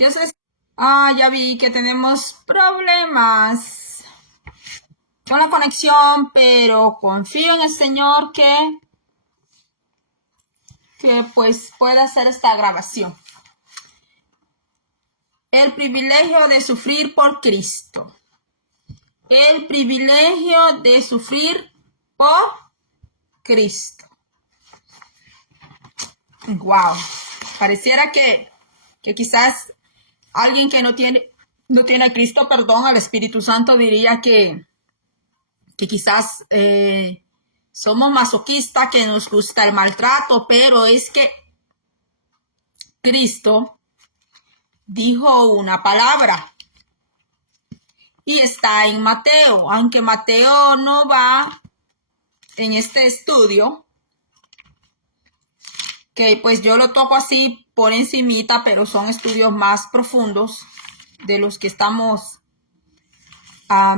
¿Qué haces? Ya vi que tenemos problemas con la conexión, pero confío en el Señor que pues pueda hacer esta grabación. El privilegio de sufrir por Cristo. El privilegio de sufrir por Cristo. Wow. Pareciera que quizás alguien que no tiene a Cristo, perdón, al Espíritu Santo, diría que quizás somos masoquistas, que nos gusta el maltrato, pero es que Cristo dijo una palabra y está en Mateo, aunque Mateo no va en este estudio, que pues yo lo toco así por encimita, pero son estudios más profundos de los que estamos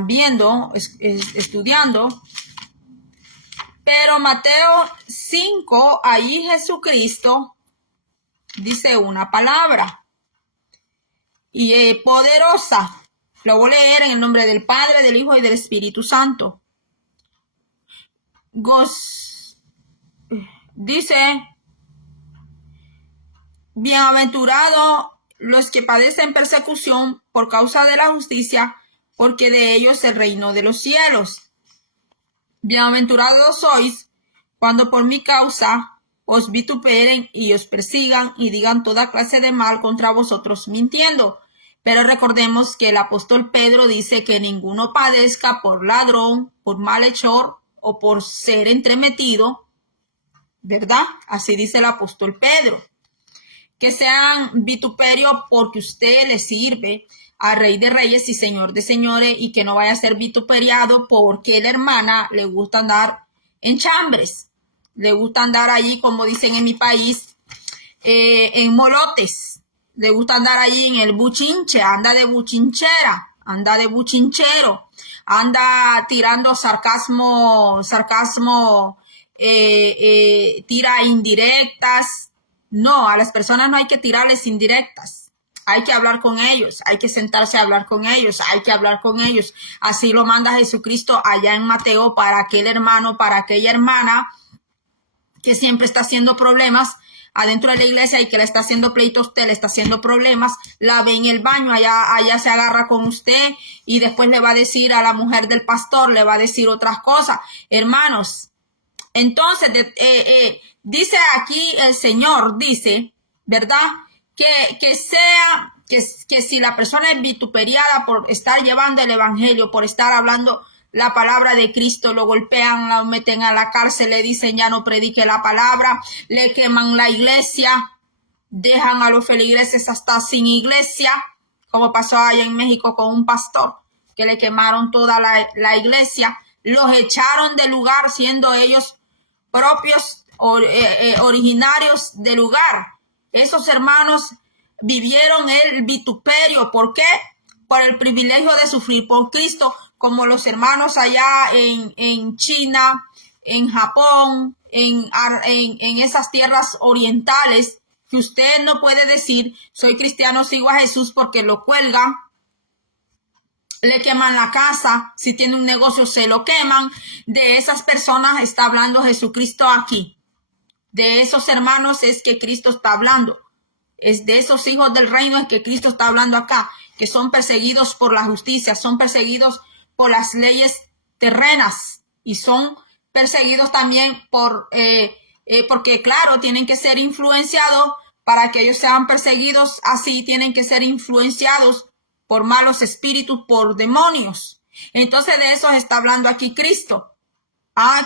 viendo, estudiando. Pero Mateo 5, ahí Jesucristo dice una palabra y poderosa. Lo voy a leer en el nombre del Padre, del Hijo y del Espíritu Santo. Dice: bienaventurados los que padecen persecución por causa de la justicia, porque de ellos es el reino de los cielos. Bienaventurados sois cuando por mi causa os vituperen y os persigan y digan toda clase de mal contra vosotros mintiendo. Pero recordemos que el apóstol Pedro dice que ninguno padezca por ladrón, por malhechor o por ser entremetido, ¿verdad? Así dice el apóstol Pedro. Que sean vituperio porque usted le sirve al Rey de Reyes y Señor de Señores, y que no vaya a ser vituperiado porque la hermana le gusta andar en chambres, le gusta andar allí, como dicen en mi país, en molotes, le gusta andar allí en el buchinche, anda de buchinchera, anda de buchinchero, anda tirando sarcasmo, tira indirectas. No, a las personas no hay que tirarles indirectas. Hay que hablar con ellos, hay que sentarse a hablar con ellos, hay que hablar con ellos. Así lo manda Jesucristo allá en Mateo para aquel hermano, para aquella hermana que siempre está haciendo problemas adentro de la iglesia y que le está haciendo pleitos, usted le está haciendo problemas, la ve en el baño, allá se agarra con usted y después le va a decir a la mujer del pastor, le va a decir otras cosas. Hermanos, entonces dice aquí el Señor, dice, ¿verdad? Que si la persona es vituperiada por estar llevando el evangelio, por estar hablando la palabra de Cristo, lo golpean, lo meten a la cárcel, le dicen ya no predique la palabra, le queman la iglesia, dejan a los feligreses hasta sin iglesia, como pasó allá en México con un pastor, que le quemaron toda la iglesia, los echaron del lugar siendo ellos propios originarios del lugar. Esos hermanos vivieron el vituperio. ¿Por qué? Por el privilegio de sufrir por Cristo, como los hermanos allá en China, en Japón, en esas tierras orientales, que usted no puede decir soy cristiano, sigo a Jesús, porque lo cuelgan, le queman la casa, si tiene un negocio se lo queman. De esas personas está hablando Jesucristo aquí. De esos hermanos es que Cristo está hablando. Es de esos hijos del reino es que Cristo está hablando acá, que son perseguidos por la justicia, son perseguidos por las leyes terrenas y son perseguidos también porque claro, tienen que ser influenciados para que ellos sean perseguidos. Así tienen que ser influenciados por malos espíritus, por demonios. Entonces de eso está hablando aquí Cristo.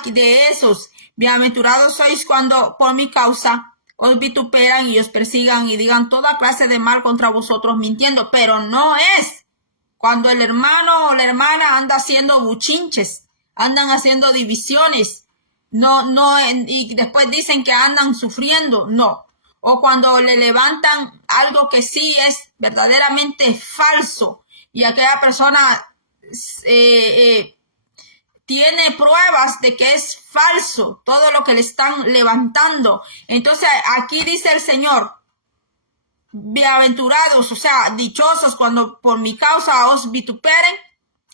De esos, bienaventurados sois cuando por mi causa os vituperan y os persigan y digan toda clase de mal contra vosotros mintiendo. Pero no es cuando el hermano o la hermana anda haciendo buchinches, andan haciendo divisiones, y después dicen que andan sufriendo, no. O cuando le levantan algo que sí es verdaderamente falso y aquella persona tiene pruebas de que es falso todo lo que le están levantando. Entonces aquí dice el Señor, bienaventurados, o sea, dichosos cuando por mi causa os vituperen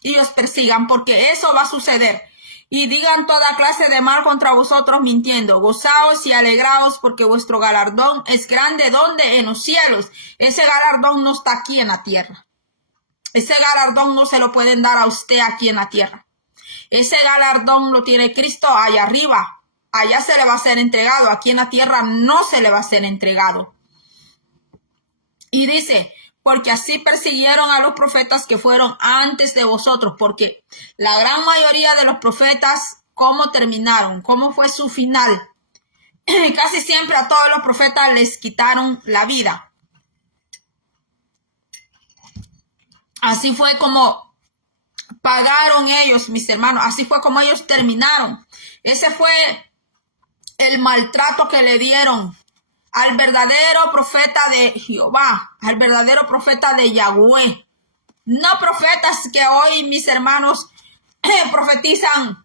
y os persigan, porque eso va a suceder. Y digan toda clase de mal contra vosotros mintiendo. Gozaos y alegraos porque vuestro galardón es grande. ¿Dónde? En los cielos. Ese galardón no está aquí en la tierra. Ese galardón no se lo pueden dar a usted aquí en la tierra. Ese galardón lo tiene Cristo allá arriba. Allá se le va a ser entregado. Aquí en la tierra no se le va a ser entregado. Y dice, porque así persiguieron a los profetas que fueron antes de vosotros, porque la gran mayoría de los profetas, ¿cómo terminaron? ¿Cómo fue su final? Casi siempre a todos los profetas les quitaron la vida. Así fue como pagaron ellos, mis hermanos, así fue como ellos terminaron. Ese fue el maltrato que le dieron al verdadero profeta de Jehová, al verdadero profeta de Yahweh. No profetas que hoy, mis hermanos, profetizan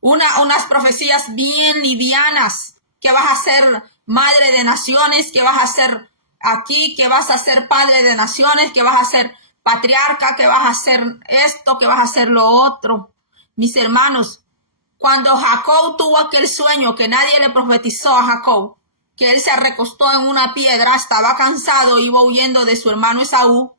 unas profecías bien livianas, que vas a ser madre de naciones, que vas a ser aquí, que vas a ser padre de naciones, que vas a ser patriarca, que vas a hacer esto, que vas a hacer lo otro. Mis hermanos, cuando Jacob tuvo aquel sueño que nadie le profetizó a Jacob, que él se recostó en una piedra, estaba cansado, iba huyendo de su hermano Esaú,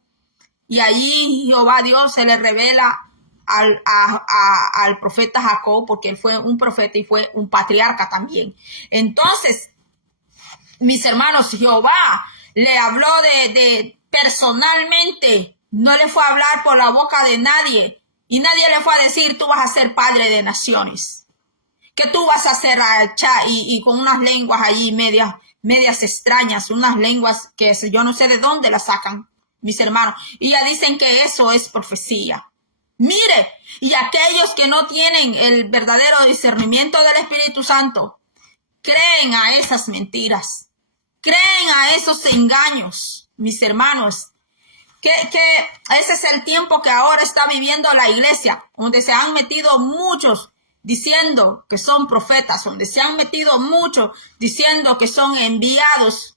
y allí Jehová Dios se le revela al profeta Jacob, porque él fue un profeta y fue un patriarca también. Entonces, mis hermanos, Jehová le habló de personalmente, no le fue a hablar por la boca de nadie, y nadie le fue a decir, tú vas a ser padre de naciones, que tú vas a hacer y con unas lenguas allí medias extrañas, unas lenguas que yo no sé de dónde las sacan, mis hermanos, y ya dicen que eso es profecía. Mire, y aquellos que no tienen el verdadero discernimiento del Espíritu Santo, creen a esas mentiras, creen a esos engaños, mis hermanos, que ese es el tiempo que ahora está viviendo la iglesia, donde se han metido muchos diciendo que son profetas, donde se han metido muchos diciendo que son enviados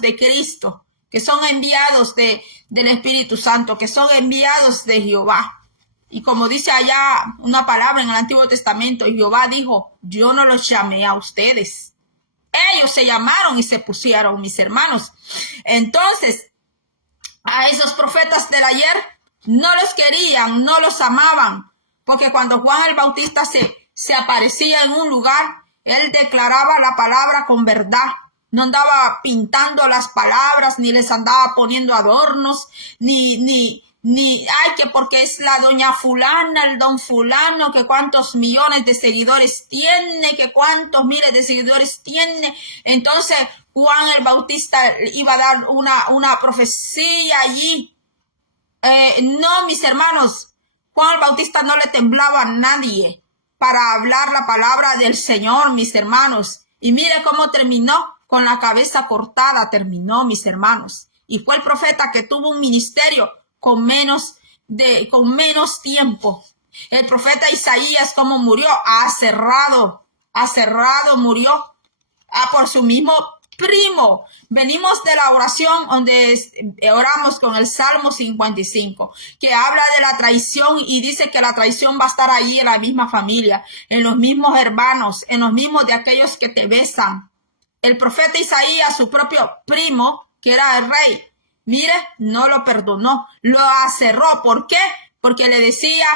de Cristo, que son enviados del Espíritu Santo, que son enviados de Jehová. Y como dice allá una palabra en el Antiguo Testamento, Jehová dijo, yo no los llamé a ustedes. Ellos se llamaron y se pusieron, mis hermanos. Entonces, a esos profetas del ayer no los querían, no los amaban, porque cuando Juan el Bautista se aparecía en un lugar, él declaraba la palabra con verdad. No andaba pintando las palabras, ni les andaba poniendo adornos, ni, ay, que porque es la doña fulana, el don fulano, que cuántos millones de seguidores tiene, que cuántos miles de seguidores tiene. Entonces, Juan el Bautista iba a dar una profecía allí. No, mis hermanos, Juan el Bautista no le temblaba a nadie para hablar la palabra del Señor, mis hermanos. Y mire cómo terminó, con la cabeza cortada terminó, mis hermanos. Y fue el profeta que tuvo un ministerio con menos tiempo. El profeta Isaías, ¿cómo murió? Aserrado murió por su mismo primo. Venimos de la oración donde oramos con el Salmo 55, que habla de la traición y dice que la traición va a estar ahí en la misma familia, en los mismos hermanos, en los mismos de aquellos que te besan. El profeta Isaías, su propio primo, que era el rey, mire, no lo perdonó, lo aserró. ¿Por qué? Porque le decía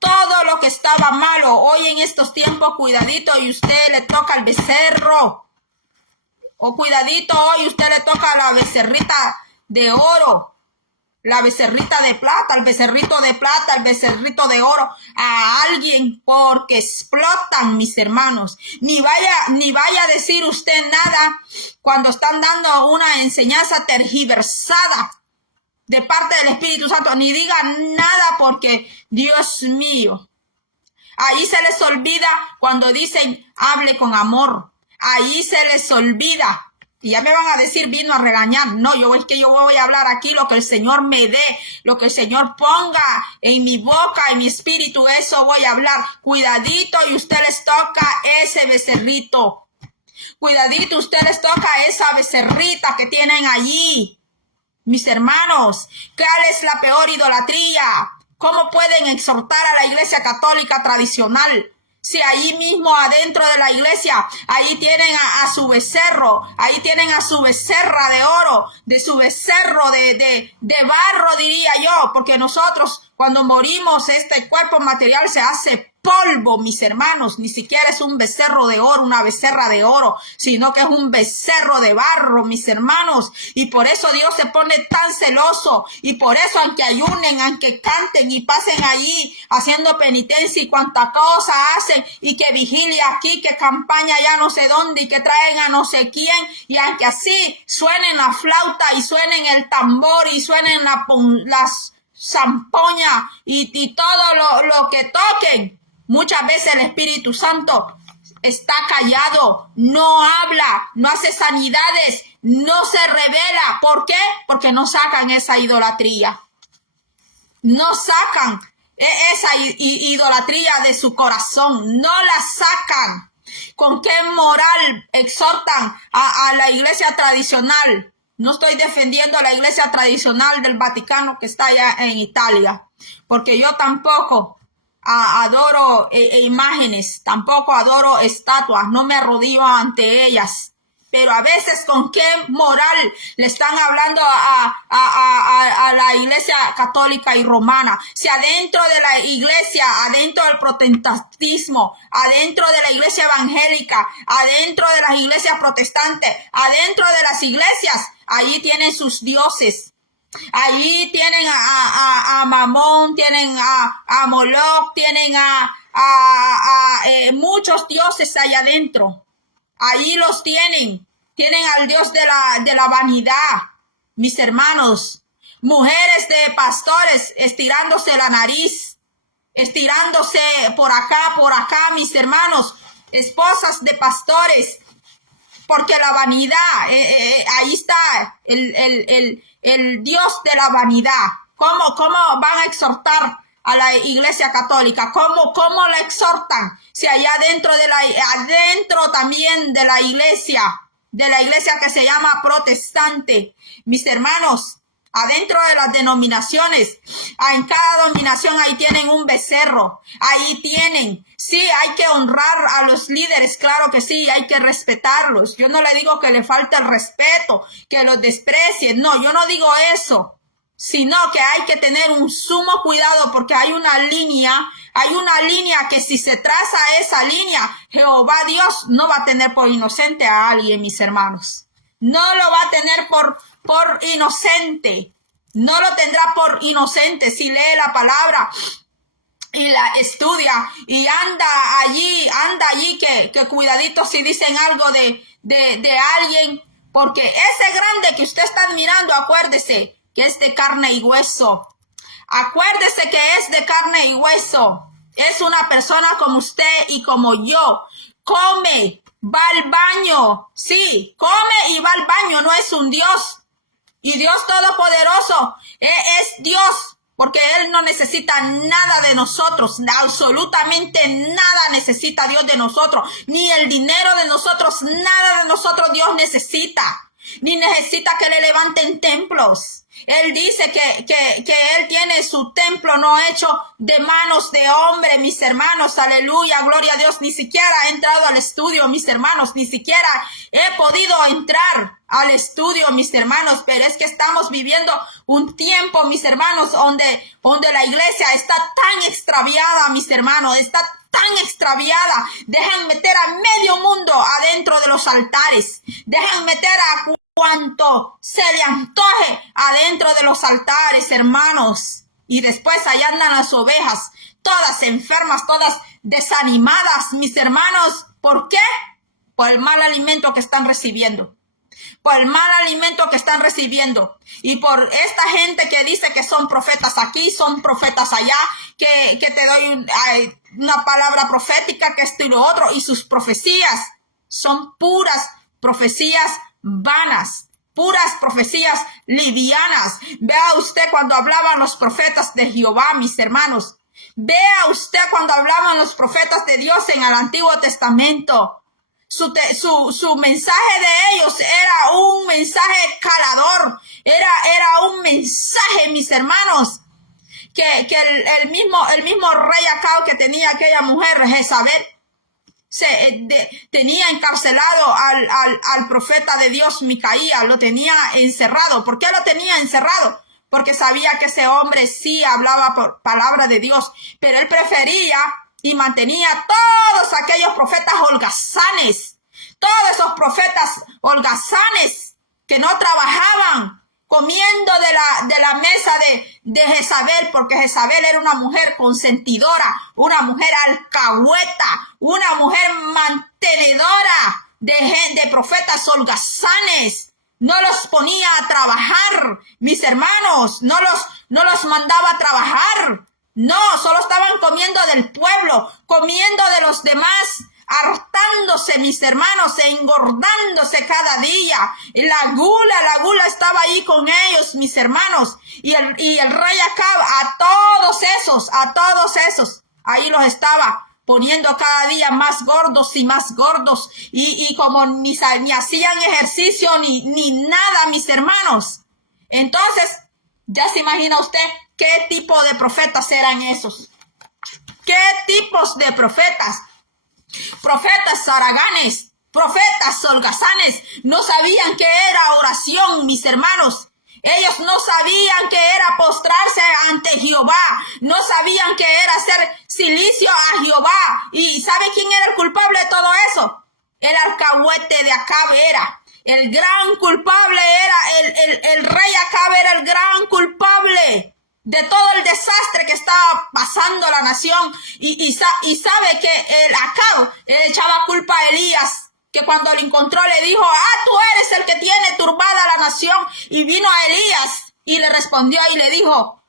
todo lo que estaba malo. Hoy en estos tiempos, cuidadito, y usted le toca al becerro. O cuidadito, hoy usted le toca a la becerrita de oro, la becerrita de plata, el becerrito de plata, el becerrito de oro, a alguien, porque explotan, mis hermanos. Ni vaya a decir usted nada cuando están dando una enseñanza tergiversada de parte del Espíritu Santo, ni diga nada, porque Dios mío, ahí se les olvida cuando dicen hable con amor. Ahí se les olvida. Y ya me van a decir, vino a regañar. No, yo voy a hablar aquí lo que el Señor me dé, lo que el Señor ponga en mi boca, en mi espíritu, eso voy a hablar. Cuidadito, y usted les toca ese becerrito. Cuidadito, ustedes toca esa becerrita que tienen allí. Mis hermanos, ¿cuál es la peor idolatría? ¿Cómo pueden exhortar a la iglesia católica tradicional? Si ahí mismo adentro de la iglesia, ahí tienen a su becerro, ahí tienen a su becerra de oro, de su becerro de barro, diría yo, porque nosotros cuando morimos este cuerpo material se hace polvo, mis hermanos. Ni siquiera es un becerro de oro, una becerra de oro, sino que es un becerro de barro, mis hermanos. Y por eso Dios se pone tan celoso, y por eso aunque ayunen, aunque canten y pasen allí haciendo penitencia y cuanta cosa hacen, y que vigilia aquí, que campaña ya no sé dónde, y que traen a no sé quién, y aunque así suenen la flauta y suenen el tambor y suenen las zampoña y todo lo que toquen, muchas veces el Espíritu Santo está callado, no habla, no hace sanidades, no se revela. ¿Por qué? Porque no sacan esa idolatría. No sacan esa idolatría de su corazón, no la sacan. ¿Con qué moral exhortan a la iglesia tradicional? No estoy defendiendo a la iglesia tradicional del Vaticano que está allá en Italia, porque yo tampoco adoro imágenes, tampoco adoro estatuas, no me arrodillo ante ellas. Pero a veces, ¿con qué moral le están hablando a la iglesia católica y romana? Si adentro de la iglesia, adentro del protestantismo, adentro de la iglesia evangélica, adentro de las iglesias protestantes, adentro de las iglesias, allí tienen sus dioses. Allí tienen a Mamón, tienen a Moloch, tienen muchos dioses allá adentro. Allí los tienen al Dios de la vanidad, mis hermanos. Mujeres de pastores estirándose la nariz, estirándose por acá, mis hermanos. Esposas de pastores, porque la vanidad, ahí está el Dios de la vanidad. ¿Cómo van a exhortar a la iglesia católica? ¿Cómo la exhortan? Si allá adentro también de la iglesia que se llama protestante, mis hermanos, adentro de las denominaciones, en cada denominación ahí tienen un becerro, ahí tienen. Sí, hay que honrar a los líderes, claro que sí, hay que respetarlos. Yo no le digo que le falte el respeto, que los desprecien, no, yo no digo eso, sino que hay que tener un sumo cuidado, porque hay una línea que si se traza esa línea, Jehová Dios no va a tener por inocente a alguien, mis hermanos. No lo va a tener por inocente. No lo tendrá por inocente si lee la palabra y la estudia y anda allí que cuidadito si dicen algo de alguien, porque ese grande que usted está admirando, acuérdese que es de carne y hueso. Acuérdese que es de carne y hueso. Es una persona como usted y como yo. Come, va al baño. Sí, come y va al baño. No es un Dios. Y Dios Todopoderoso es Dios, porque Él no necesita nada de nosotros. Absolutamente nada necesita Dios de nosotros. Ni el dinero de nosotros, nada de nosotros Dios necesita. Ni necesita que le levanten templos. Él dice que Él tiene su templo no hecho de manos de hombre, mis hermanos. Aleluya, gloria a Dios. Ni siquiera he entrado al estudio, mis hermanos. Ni siquiera he podido entrar al estudio, mis hermanos. Pero es que estamos viviendo un tiempo, mis hermanos, donde la iglesia está tan extraviada, mis hermanos. Está tan extraviada. Dejan meter a medio mundo adentro de los altares. Dejan meter a cuanto se le antoje adentro de los altares, hermanos. Y después allá andan las ovejas, todas enfermas, todas desanimadas, mis hermanos. ¿Por qué? Por el mal alimento que están recibiendo. Por el mal alimento que están recibiendo. Y por esta gente que dice que son profetas aquí, son profetas allá, que te doy una palabra profética, que esto y lo otro. Y sus profecías son puras profecías vanas, puras profecías livianas. Vea usted cuando hablaban los profetas de Jehová, mis hermanos. Vea usted cuando hablaban los profetas de Dios en el Antiguo Testamento. Su mensaje de ellos era un mensaje calador, era un mensaje, mis hermanos, que el mismo rey Acab que tenía aquella mujer, Jezabel, tenía encarcelado al profeta de Dios, Micaías, lo tenía encerrado. ¿Por qué lo tenía encerrado? Porque sabía que ese hombre sí hablaba por palabra de Dios, pero él prefería y mantenía todos aquellos profetas holgazanes, todos esos profetas holgazanes que no trabajaban, comiendo de la mesa de Jezabel, porque Jezabel era una mujer consentidora, una mujer alcahueta, una mujer mantenedora de profetas holgazanes. No los ponía a trabajar, mis hermanos, no los mandaba a trabajar. No, solo estaban comiendo del pueblo, comiendo de los demás, hartándose, mis hermanos, e engordándose cada día. La gula estaba ahí con ellos, mis hermanos. Y el rey Acab, a todos esos, ahí los estaba poniendo cada día más gordos y más gordos. Y como ni hacían ejercicio ni nada, mis hermanos. Entonces, ya se imagina usted qué tipo de profetas eran esos. ¿Qué tipos de profetas? Profetas haraganes, profetas holgazanes, no sabían qué era oración, mis hermanos. Ellos no sabían qué era postrarse ante Jehová, no sabían qué era hacer silicio a Jehová. ¿Y sabe quién era el culpable de todo eso? El alcahuete de Acab era. El gran culpable era, el rey Acab era el gran culpable de todo el desastre que estaba pasando la nación. Y sabe que el Acab le echaba culpa a Elías, que cuando lo encontró le dijo, tú eres el que tiene turbada la nación. Y vino a Elías y le respondió y le dijo,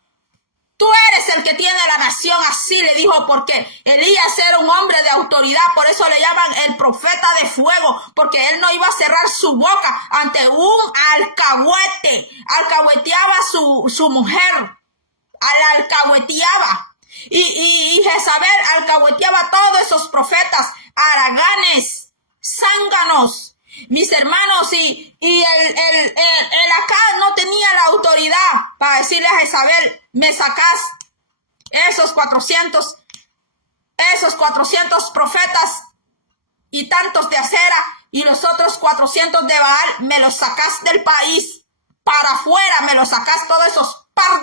tú eres el que tiene la nación así, le dijo, porque Elías era un hombre de autoridad, por eso le llaman el profeta de fuego, porque él no iba a cerrar su boca ante un alcahuete. Alcahueteaba su mujer, la alcahueteaba. Y Jezabel alcahueteaba a todos esos profetas, haraganes, zánganos. Mis hermanos, y el Acab no tenía la autoridad para decirle a Jezabel, me sacas esos 400 profetas y tantos de Acera y los otros 400 de Baal, me los sacas del país para afuera, me los sacas todos esos par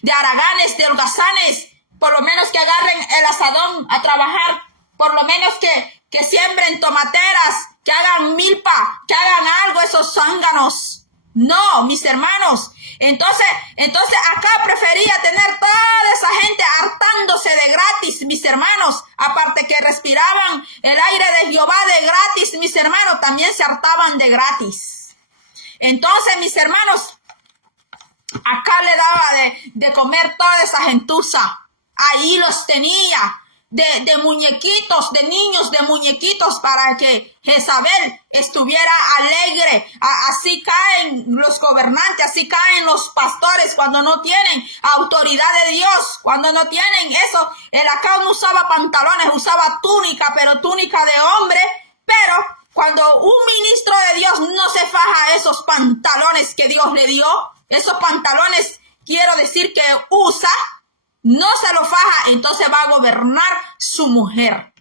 de haraganes, de holgazanes, por lo menos que agarren el asadón a trabajar, por lo menos que siembren tomateras, que hagan milpa, que hagan algo esos zánganos. No, mis hermanos. Entonces acá prefería tener toda esa gente hartándose de gratis, mis hermanos. Aparte que respiraban el aire de Jehová de gratis, mis hermanos, también se hartaban de gratis. Entonces, mis hermanos, acá le daba de comer toda esa gentuza. Ahí los tenía. De muñequitos, de niños, de muñequitos, para que Jezabel estuviera alegre. Así caen los gobernantes, así caen los pastores cuando no tienen autoridad de Dios, cuando no tienen eso. El Acab no usaba pantalones, usaba túnica, pero túnica de hombre. Pero cuando un ministro de Dios no se faja esos pantalones que Dios le dio, esos pantalones, quiero decir que usa, no se lo faja, entonces va a gobernar su mujer.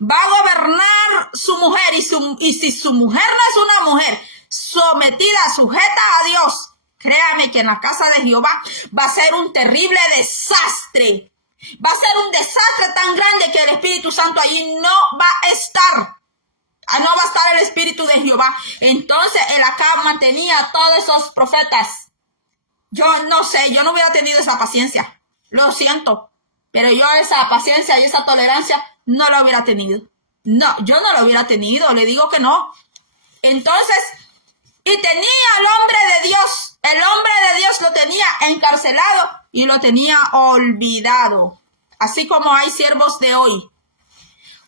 Va a gobernar su mujer y si su mujer no es una mujer sometida, sujeta a Dios, créame que en la casa de Jehová va a ser un terrible desastre. Va a ser un desastre tan grande que el Espíritu Santo allí no va a estar. No va a estar el Espíritu de Jehová. Entonces el Acab mantenía a todos esos profetas. Yo no sé, yo no hubiera tenido esa paciencia. Lo siento, pero yo esa paciencia y esa tolerancia no la hubiera tenido. No, yo no la hubiera tenido, le digo que no. Entonces, y tenía al hombre de Dios, el hombre de Dios lo tenía encarcelado y lo tenía olvidado. Así como hay siervos de hoy.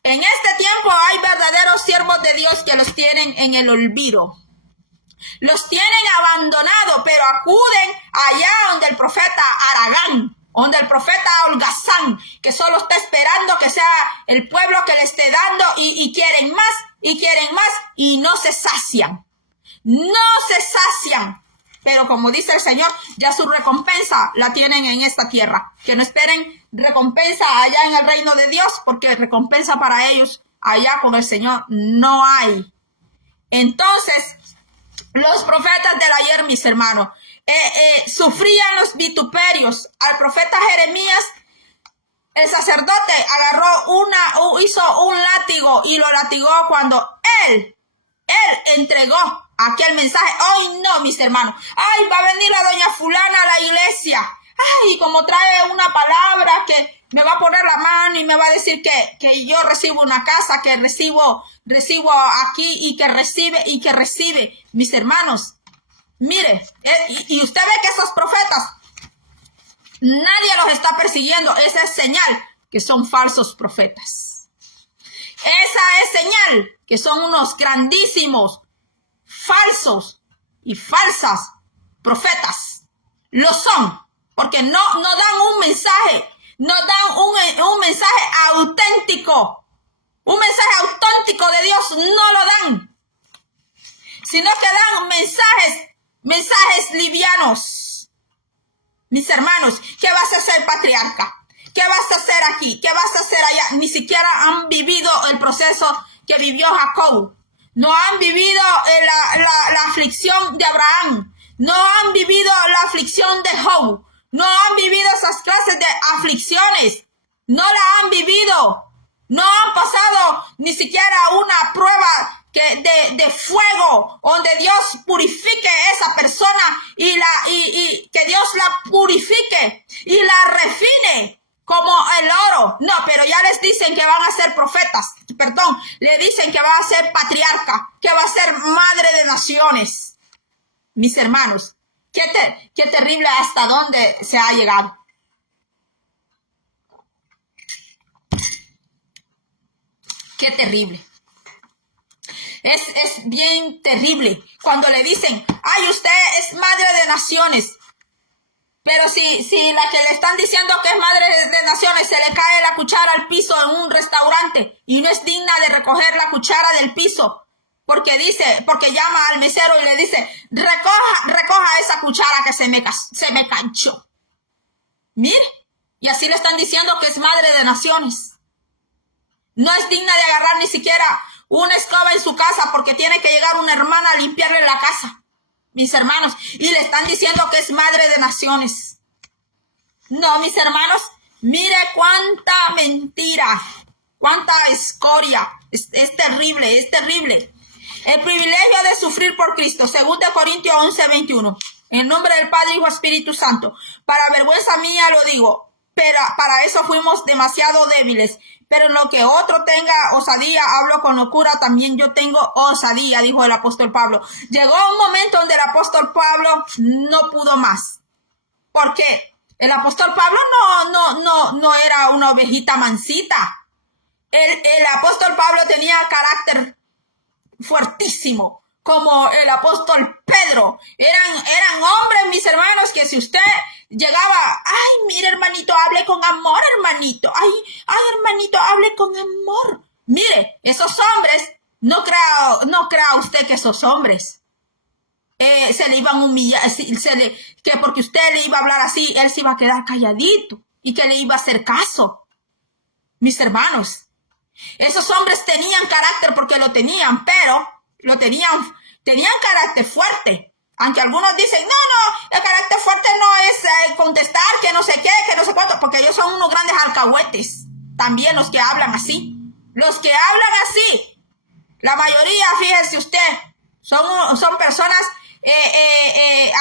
En este tiempo hay verdaderos siervos de Dios que los tienen en el olvido. Los tienen abandonados, pero acuden allá donde el profeta Haragán donde el profeta holgazán, que solo está esperando que sea el pueblo que le esté dando y quieren más, y no se sacian. No se sacian. Pero como dice el Señor, ya su recompensa la tienen en esta tierra. Que no esperen recompensa allá en el reino de Dios, porque recompensa para ellos allá con el Señor no hay. Entonces, los profetas del ayer, mis hermanos, sufrían los vituperios. Al profeta Jeremías, el sacerdote hizo un látigo y lo latigó cuando él entregó aquel mensaje. Ay, no, mis hermanos. Ay, va a venir la doña fulana a la iglesia. Ay, como trae una palabra que me va a poner la mano y me va a decir que yo recibo una casa, que recibo aquí y que recibe. Mis hermanos, mire, y usted ve que esos profetas, nadie los está persiguiendo. Esa es señal que son falsos profetas. Esa es señal que son unos grandísimos falsos y falsas profetas. Lo son, porque no dan un mensaje, no dan un mensaje auténtico. Un mensaje auténtico de Dios no lo dan, sino que dan mensajes livianos. Mis hermanos, ¿qué vas a hacer, patriarca? ¿Qué vas a hacer aquí? ¿Qué vas a hacer allá? Ni siquiera han vivido el proceso que vivió Jacob. No han vivido la aflicción de Abraham. No han vivido la aflicción de Job. No han vivido esas clases de aflicciones. No la han vivido. No han pasado ni siquiera una prueba de fuego donde Dios purifique a esa persona y que Dios la purifique y la refine como el oro. No, pero ya les dicen que van a ser profetas. Perdón, le dicen que va a ser patriarca, que va a ser madre de naciones. Mis hermanos, qué terrible hasta dónde se ha llegado. Qué terrible. Es bien terrible cuando le dicen, ay, usted es madre de naciones. Pero si la que le están diciendo que es madre de naciones se le cae la cuchara al piso en un restaurante y no es digna de recoger la cuchara del piso, porque llama al mesero y le dice, recoja esa cuchara que se me canchó. Mire, y así le están diciendo que es madre de naciones. No es digna de agarrar ni siquiera una escoba en su casa porque tiene que llegar una hermana a limpiarle la casa. Mis hermanos, y le están diciendo que es madre de naciones. No, mis hermanos, mire cuánta mentira, cuánta escoria. Es terrible, es terrible. El privilegio de sufrir por Cristo, 2 Corintios 11:21. En nombre del Padre, Hijo, Espíritu Santo. Para vergüenza mía lo digo, pero para eso fuimos demasiado débiles. Pero en lo que otro tenga osadía, hablo con locura, también yo tengo osadía, dijo el apóstol Pablo. Llegó un momento donde el apóstol Pablo no pudo más. Porque el apóstol Pablo no era una ovejita mansita. El apóstol Pablo tenía carácter fuertísimo, como el apóstol Pedro. Eran hombres, mis hermanos, que si usted llegaba, ay, mire, hermanito, hable con amor, hermanito. Ay, hermanito, hable con amor. Mire, esos hombres, no crea usted que esos hombres se le iban a humillar, que porque usted le iba a hablar así, él se iba a quedar calladito y que le iba a hacer caso. Mis hermanos, esos hombres tenían carácter porque lo tenían, pero tenían carácter fuerte. Aunque algunos dicen, no, el carácter fuerte no es contestar, que no sé qué, que no sé cuánto, porque ellos son unos grandes alcahuetes. También los que hablan así. Los que hablan así, la mayoría, fíjese usted, son personas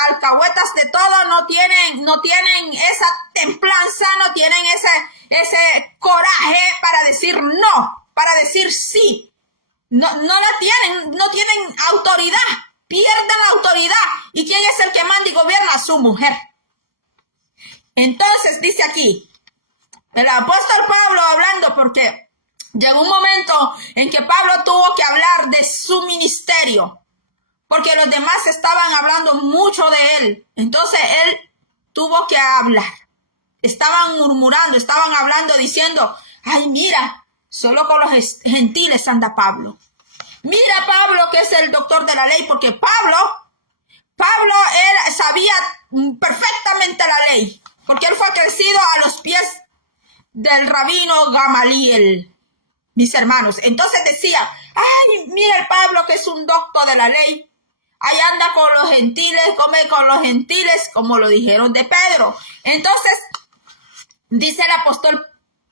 alcahuetas de todo, no tienen esa templanza, no tienen ese coraje para decir no, para decir sí. No la tienen, no tienen autoridad, pierden la autoridad. ¿Y quién es el que manda y gobierna? Su mujer. Entonces dice aquí, el apóstol Pablo hablando, porque llegó un momento en que Pablo tuvo que hablar de su ministerio, porque los demás estaban hablando mucho de él. Entonces él tuvo que hablar. estaban murmurando, estaban hablando, diciendo, ay, mira, solo con los gentiles anda Pablo. Mira Pablo, que es el doctor de la ley, porque Pablo él sabía perfectamente la ley, porque él fue crecido a los pies del rabino Gamaliel, mis hermanos. Entonces decía, ay, mira el Pablo, que es un doctor de la ley. Ahí anda con los gentiles, come con los gentiles, como lo dijeron de Pedro. Entonces, dice el apóstol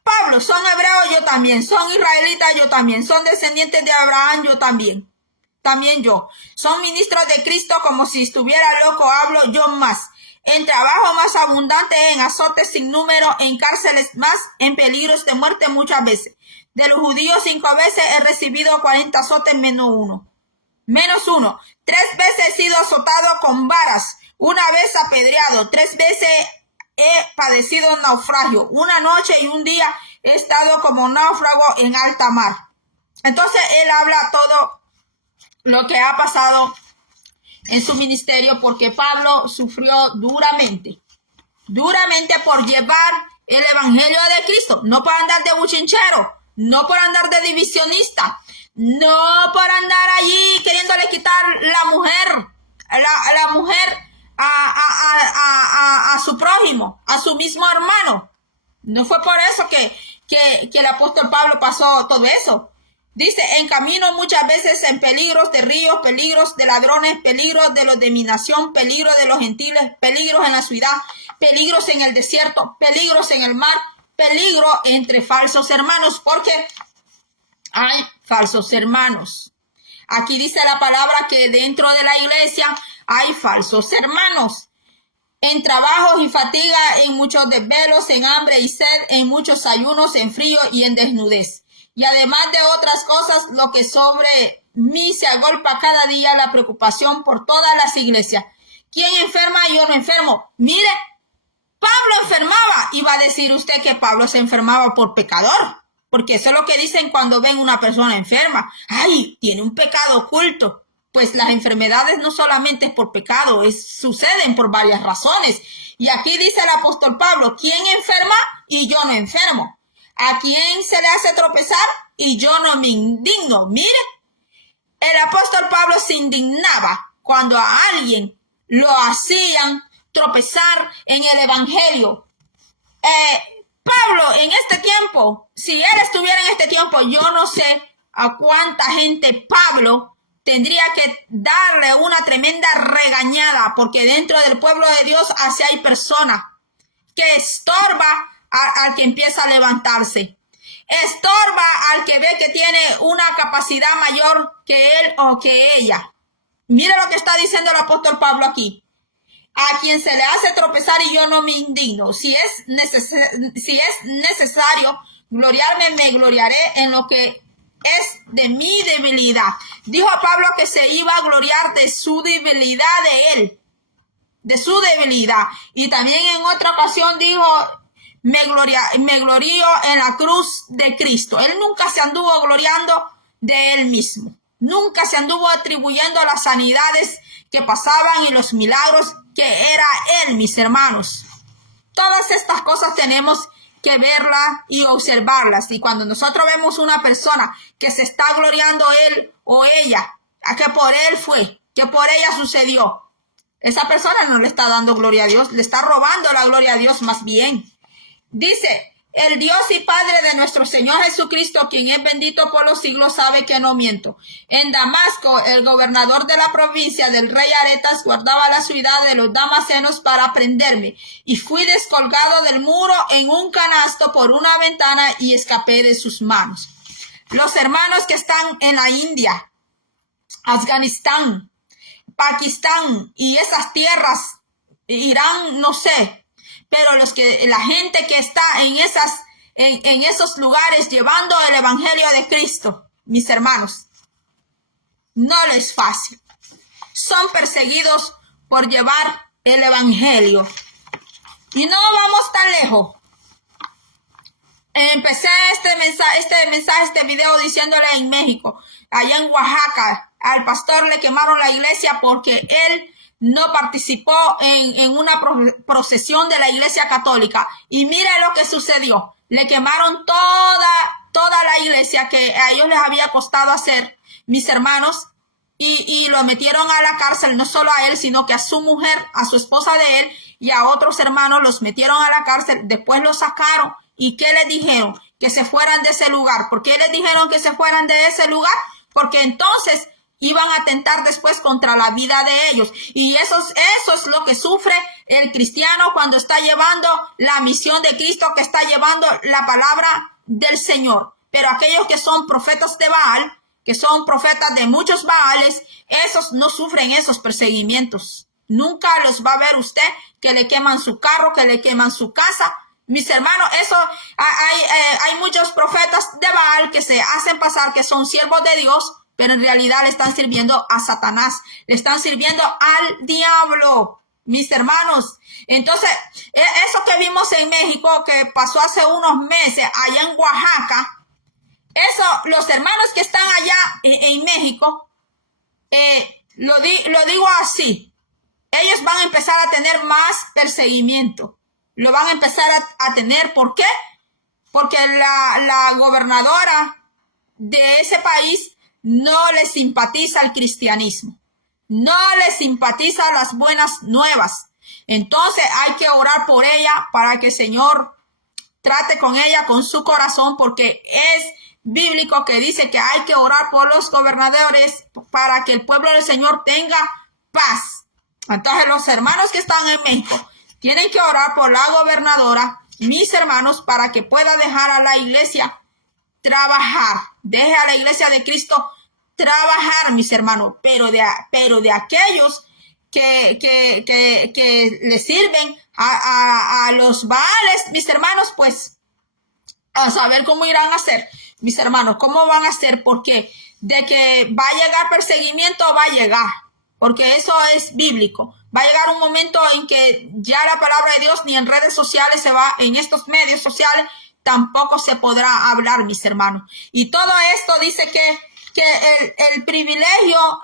Pablo, son hebreos, yo también, son israelitas, yo también, son descendientes de Abraham, yo también yo. Son ministros de Cristo, como si estuviera loco, hablo yo más. En trabajo más abundante, en azotes sin número, en cárceles más, en peligros de muerte muchas veces. De los judíos 5 veces he recibido 40 azotes menos uno. 3 veces he sido azotado con varas, 1 vez apedreado, 3 veces he padecido naufragio, 1 noche y 1 día he estado como náufrago en alta mar. Entonces él habla todo lo que ha pasado en su ministerio, porque Pablo sufrió duramente por llevar el evangelio de Cristo, no por andar de buchinchero, no por andar de divisionista, no por andar allí queriéndole quitar la mujer a su prójimo, a su mismo hermano. No fue por eso que el apóstol Pablo pasó todo eso. Dice, en camino muchas veces en peligros de ríos, peligros de ladrones, peligros de los de mi nación, peligros de los gentiles, peligros en la ciudad, peligros en el desierto, peligros en el mar, peligro entre falsos hermanos, porque hay falsos hermanos. Aquí dice la palabra que dentro de la iglesia hay falsos hermanos. En trabajos y fatiga, en muchos desvelos, en hambre y sed, en muchos ayunos, en frío y en desnudez. Y además de otras cosas, lo que sobre mí se agolpa cada día, la preocupación por todas las iglesias. ¿Quién enferma y yo no enfermo? Mire, Pablo enfermaba. Y va a decir usted que Pablo se enfermaba por pecador, porque eso es lo que dicen cuando ven una persona enferma. ¡Ay, tiene un pecado oculto! Pues las enfermedades no solamente es por pecado, suceden por varias razones. Y aquí dice el apóstol Pablo, ¿quién enferma y yo no enfermo? ¿A quién se le hace tropezar y yo no me indigno? Mire, el apóstol Pablo se indignaba cuando a alguien lo hacían tropezar en el evangelio. Pablo en este tiempo, si él estuviera en este tiempo, yo no sé a cuánta gente Pablo tendría que darle una tremenda regañada, porque dentro del pueblo de Dios así hay personas que estorba al que empieza a levantarse. Estorba al que ve que tiene una capacidad mayor que él o que ella. Mira lo que está diciendo el apóstol Pablo aquí. A quien se le hace tropezar y yo no me indigno. Si es necesario gloriarme, me gloriaré en lo que es de mi debilidad. Dijo a Pablo que se iba a gloriar de su debilidad de él. De su debilidad. Y también en otra ocasión dijo, me glorío en la cruz de Cristo. Él nunca se anduvo gloriando de él mismo. Nunca se anduvo atribuyendo las sanidades que pasaban y los milagros que era él, mis hermanos. Todas estas cosas tenemos que verlas y observarlas. Y cuando nosotros vemos una persona que se está gloriando él o ella, a que por él fue, que por ella sucedió, esa persona no le está dando gloria a Dios, le está robando la gloria a Dios más bien. Dice, el Dios y Padre de nuestro Señor Jesucristo, quien es bendito por los siglos, sabe que no miento. En Damasco, el gobernador de la provincia del rey Aretas guardaba la ciudad de los damasenos para prenderme, y fui descolgado del muro en un canasto por una ventana y escapé de sus manos. Los hermanos que están en la India, Afganistán, Pakistán y esas tierras, Irán, no sé, pero la gente que está en esos lugares llevando el evangelio de Cristo, mis hermanos, no les es fácil. Son perseguidos por llevar el evangelio. Y no vamos tan lejos. Empecé este video diciéndole en México, allá en Oaxaca, al pastor le quemaron la iglesia porque él no participó en una procesión de la Iglesia Católica. Y mire lo que sucedió. Le quemaron toda la iglesia que a ellos les había costado hacer, mis hermanos, y lo metieron a la cárcel, no solo a él, sino que a su mujer, a su esposa de él y a otros hermanos los metieron a la cárcel. Después los sacaron. ¿Y qué les dijeron? Que se fueran de ese lugar. ¿Por qué les dijeron que se fueran de ese lugar? Porque entonces iban a atentar después contra la vida de ellos. Y eso es lo que sufre el cristiano cuando está llevando la misión de Cristo, que está llevando la palabra del Señor. Pero aquellos que son profetas de Baal, que son profetas de muchos Baales, esos no sufren esos perseguimientos. Nunca los va a ver usted que le queman su carro, que le queman su casa. Mis hermanos, eso hay muchos profetas de Baal que se hacen pasar que son siervos de Dios, pero en realidad le están sirviendo a Satanás, le están sirviendo al diablo, mis hermanos. Entonces, eso que vimos en México, que pasó hace unos meses allá en Oaxaca, eso, los hermanos que están allá en México, lo digo así, ellos van a empezar a tener más perseguimiento. Lo van a empezar a tener. ¿Por qué? Porque la gobernadora de ese país no le simpatiza el cristianismo. No le simpatiza las buenas nuevas. Entonces hay que orar por ella para que el Señor trate con ella, con su corazón, porque es bíblico que dice que hay que orar por los gobernadores para que el pueblo del Señor tenga paz. Entonces los hermanos que están en México tienen que orar por la gobernadora, mis hermanos, para que pueda dejar a la iglesia trabajar. Deje a la iglesia de Cristo trabajar, mis hermanos. Pero de aquellos que le sirven a los Baales, mis hermanos, pues a saber cómo irán a hacer, mis hermanos, cómo van a hacer, porque de que va a llegar perseguimiento, va a llegar. Porque eso es bíblico. Va a llegar un momento en que ya la palabra de Dios ni en redes sociales en estos medios sociales, tampoco se podrá hablar, mis hermanos. Y todo esto dice que el privilegio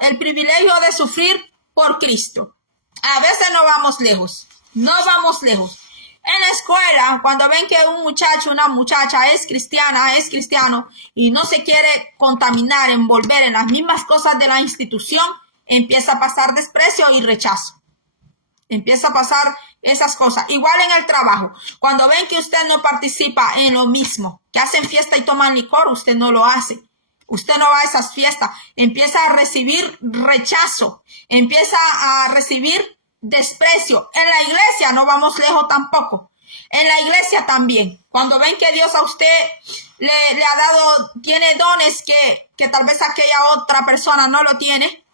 de sufrir por Cristo. A veces no vamos lejos. En la escuela, cuando ven que un muchacho, una muchacha es cristiana, es cristiano y no se quiere contaminar, envolver en las mismas cosas de la institución, empieza a pasar desprecio y rechazo. Empieza a pasar esas cosas. Igual en el trabajo. Cuando ven que usted no participa en lo mismo, que hacen fiesta y toman licor, usted no lo hace. Usted no va a esas fiestas. Empieza a recibir rechazo. Empieza a recibir desprecio. En la iglesia no vamos lejos tampoco. En la iglesia también. Cuando ven que Dios a usted le ha dado, tiene dones que tal vez aquella otra persona no lo tiene,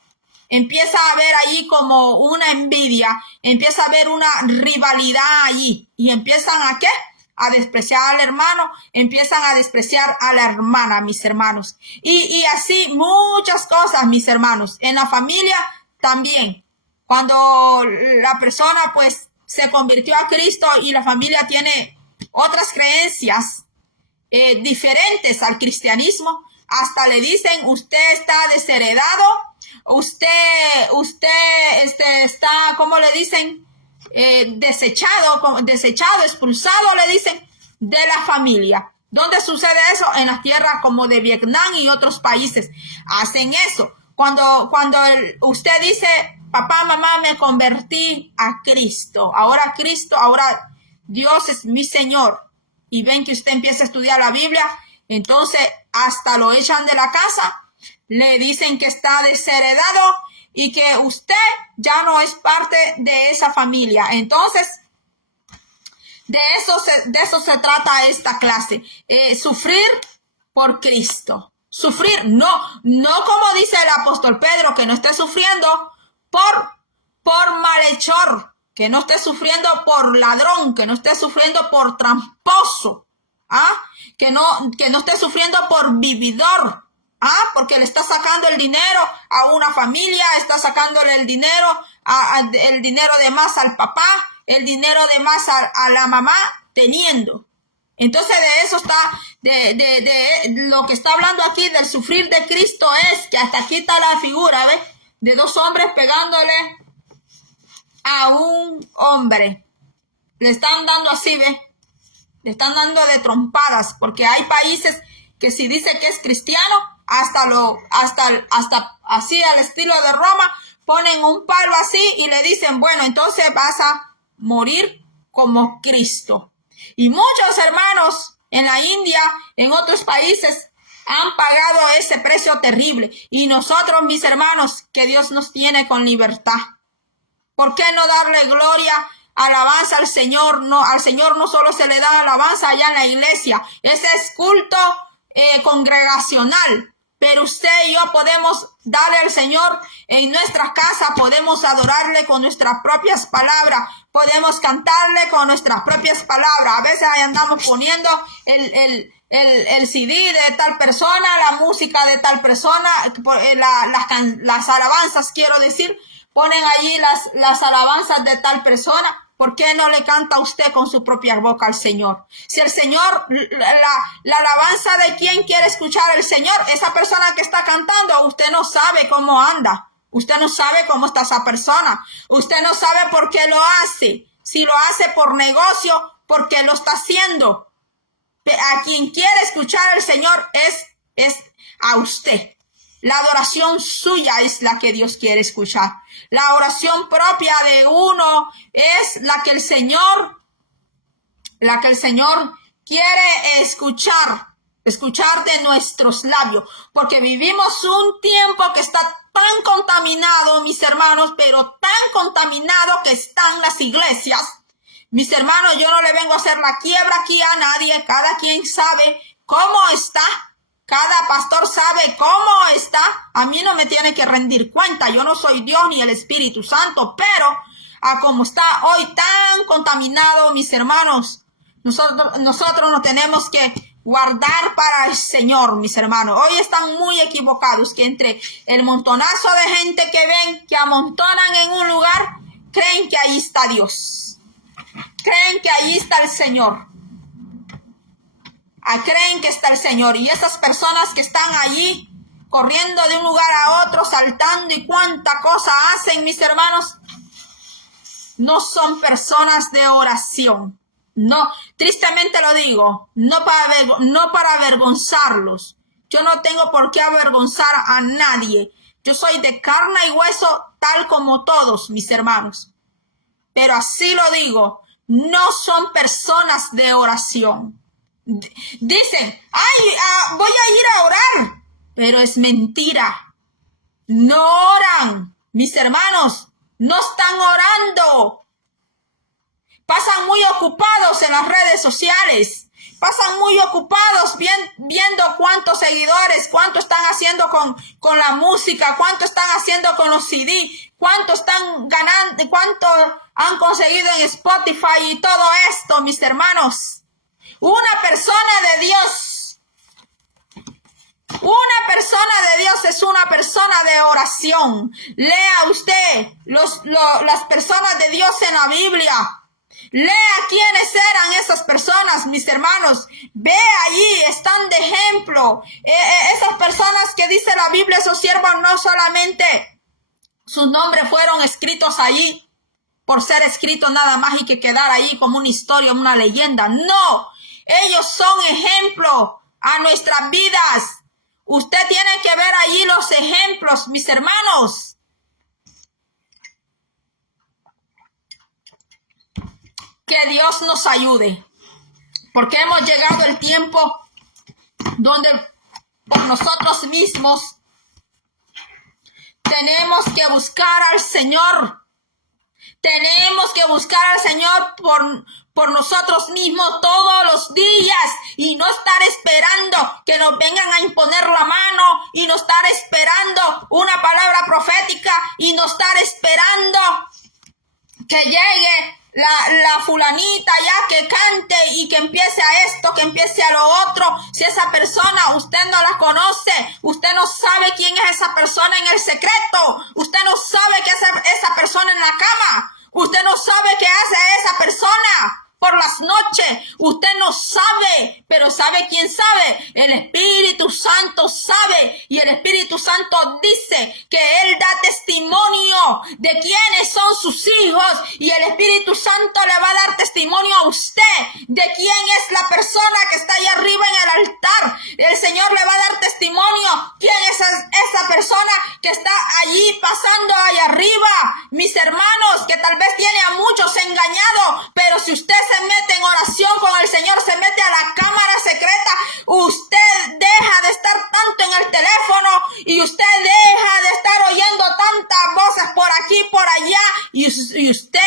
empieza a haber allí como una envidia, empieza a haber una rivalidad allí y empiezan ¿a qué? A despreciar al hermano, empiezan a despreciar a la hermana, mis hermanos. Y así muchas cosas, mis hermanos. En la familia también. Cuando la persona pues se convirtió a Cristo y la familia tiene otras creencias diferentes al cristianismo, hasta le dicen, usted está desheredado, usted está, ¿cómo le dicen? Desechado, expulsado, le dicen, de la familia. ¿Dónde sucede eso? En las tierras como de Vietnam y otros países. Hacen eso. Cuando usted dice, papá, mamá, me convertí a Cristo. Ahora Dios es mi Señor. Y ven que usted empieza a estudiar la Biblia, entonces hasta lo echan de la casa. Le dicen que está desheredado y que usted ya no es parte de esa familia. Entonces, de eso se trata esta clase. Sufrir por Cristo. Sufrir, no como dice el apóstol Pedro, que no esté sufriendo por malhechor, que no esté sufriendo por ladrón, que no esté sufriendo por tramposo, que no esté sufriendo por vividor. Porque le está sacando el dinero a una familia, está sacándole el dinero, el dinero de más al papá, el dinero de más a la mamá, teniendo. Entonces de eso está, de lo que está hablando aquí del sufrir de Cristo es que hasta aquí está la figura, ¿ves? De dos hombres pegándole a un hombre. Le están dando así, ¿ve? Le están dando de trompadas, porque hay países que si dice que es cristiano, hasta así al estilo de Roma, ponen un palo así y le dicen, bueno, entonces vas a morir como Cristo. Y muchos hermanos en la India, en otros países, han pagado ese precio terrible. Y nosotros, mis hermanos, que Dios nos tiene con libertad. ¿Por qué no darle gloria, alabanza al Señor? No, al Señor no solo se le da alabanza allá en la iglesia. Ese es culto congregacional. Pero usted y yo podemos darle al Señor en nuestra casa, podemos adorarle con nuestras propias palabras, podemos cantarle con nuestras propias palabras. A veces ahí andamos poniendo el CD de tal persona, la música de tal persona, las alabanzas, quiero decir, ponen allí las alabanzas de tal persona. ¿Por qué no le canta usted con su propia boca al Señor? Si el Señor, la alabanza de quién quiere escuchar el Señor, esa persona que está cantando, usted no sabe cómo anda. Usted no sabe cómo está esa persona. Usted no sabe por qué lo hace. Si lo hace por negocio, ¿por qué lo está haciendo? A quien quiere escuchar al Señor es a usted. La adoración suya es la que Dios quiere escuchar. La oración propia de uno es la que el Señor quiere escuchar de nuestros labios, porque vivimos un tiempo que está tan contaminado, mis hermanos, pero tan contaminado que están las iglesias. Mis hermanos, yo no le vengo a hacer la quiebra aquí a nadie, cada quien sabe cómo está. Cada pastor sabe cómo está. A mí no me tiene que rendir cuenta. Yo no soy Dios ni el Espíritu Santo, pero a como está hoy tan contaminado, mis hermanos, nosotros nos tenemos que guardar para el Señor, mis hermanos. Hoy están muy equivocados, que entre el montonazo de gente que ven, que amontonan en un lugar, creen que ahí está Dios. Creen que ahí está el Señor. Creen que está el Señor, y esas personas que están allí corriendo de un lugar a otro, saltando y cuánta cosa hacen, mis hermanos, no son personas de oración. No, tristemente lo digo, no para avergonzarlos. Yo no tengo por qué avergonzar a nadie. Yo soy de carne y hueso tal como todos, mis hermanos. Pero así lo digo, no son personas de oración. Dicen, voy a ir a orar, pero es mentira. No oran, mis hermanos, no están orando. Pasan muy ocupados en las redes sociales, pasan muy ocupados viendo cuántos seguidores, cuánto están haciendo con la música, cuánto están haciendo con los CD, cuánto están ganando, cuánto han conseguido en Spotify y todo esto, mis hermanos. Una persona de Dios es una persona de oración. Lea usted las personas de Dios en la Biblia. Lea quiénes eran esas personas, mis hermanos. Ve allí, están de ejemplo. Esas personas que dice la Biblia, esos siervos, no solamente sus nombres fueron escritos allí por ser escritos nada más y que quedar allí como una historia, una leyenda. No. Ellos son ejemplo a nuestras vidas. Usted tiene que ver allí los ejemplos, mis hermanos. Que Dios nos ayude, porque hemos llegado el tiempo donde por nosotros mismos tenemos que buscar al Señor. Tenemos que buscar al Señor por nosotros mismos todos los días y no estar esperando que nos vengan a imponer la mano y no estar esperando una palabra profética y no estar esperando que llegue la fulanita ya que cante y que empiece a esto, que empiece a lo otro. Si esa persona usted no la conoce, usted no sabe quién es esa persona en el secreto, usted no sabe qué hace esa persona en la cama, usted no sabe qué hace esa persona por las noches, usted no sabe, pero ¿sabe quién sabe? El Espíritu Santo sabe, y el Espíritu Santo dice que Él da testimonio de quiénes son sus hijos y el Espíritu Santo le va a dar testimonio a usted de quién es la persona que está ahí arriba en el altar. El Señor le va a dar testimonio quién es esa persona que está allí pasando ahí arriba. Mis hermanos, que tal vez tiene a muchos engañados, pero si usted se mete en oración con el Señor, se mete a la cámara secreta, usted deja de estar tanto en el teléfono y usted deja de estar oyendo tantas voces por aquí, por allá, y usted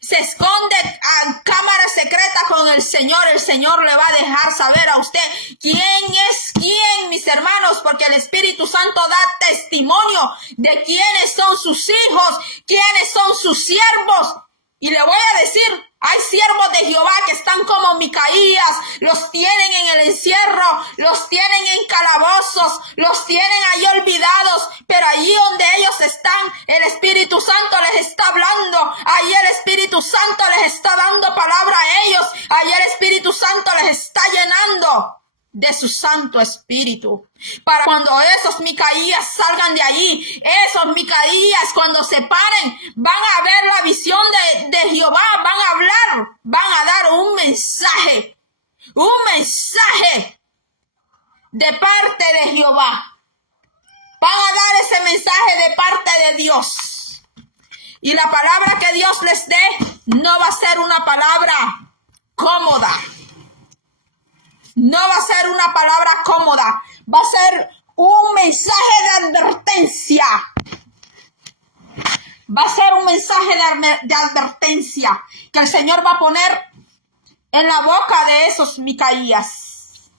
se esconde a cámara secreta con el Señor. El Señor le va a dejar saber a usted quién es quién, mis hermanos, porque el Espíritu Santo da testimonio de quiénes son sus hijos, quiénes son sus siervos. Y le voy a decir, hay siervos de Jehová que están como Micaías, los tienen en el encierro, los tienen en calabozos, los tienen ahí olvidados, pero allí donde ellos están, el Espíritu Santo les está hablando, ahí el Espíritu Santo les está dando palabra a ellos, ahí el Espíritu Santo les está llenando de su Santo Espíritu. Para cuando esos Micaías salgan de allí, esos Micaías cuando se paren, van a ver la visión de Jehová, van a hablar, van a dar un mensaje de parte de Jehová. Van a dar ese mensaje de parte de Dios. Y la palabra que Dios les dé no va a ser una palabra cómoda. No va a ser una palabra cómoda, va a ser un mensaje de advertencia. Va a ser un mensaje de advertencia que el Señor va a poner en la boca de esos Micaías.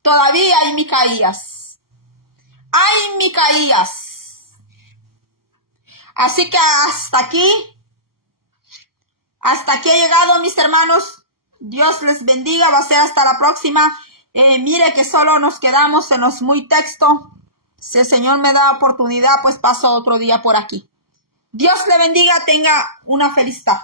Todavía hay Micaías. Hay Micaías. Así que hasta aquí he llegado, mis hermanos. Dios les bendiga, va a ser hasta la próxima. Mire que solo nos quedamos en los muy texto. Si el Señor me da oportunidad, pues paso otro día por aquí. Dios le bendiga, tenga una feliz tarde.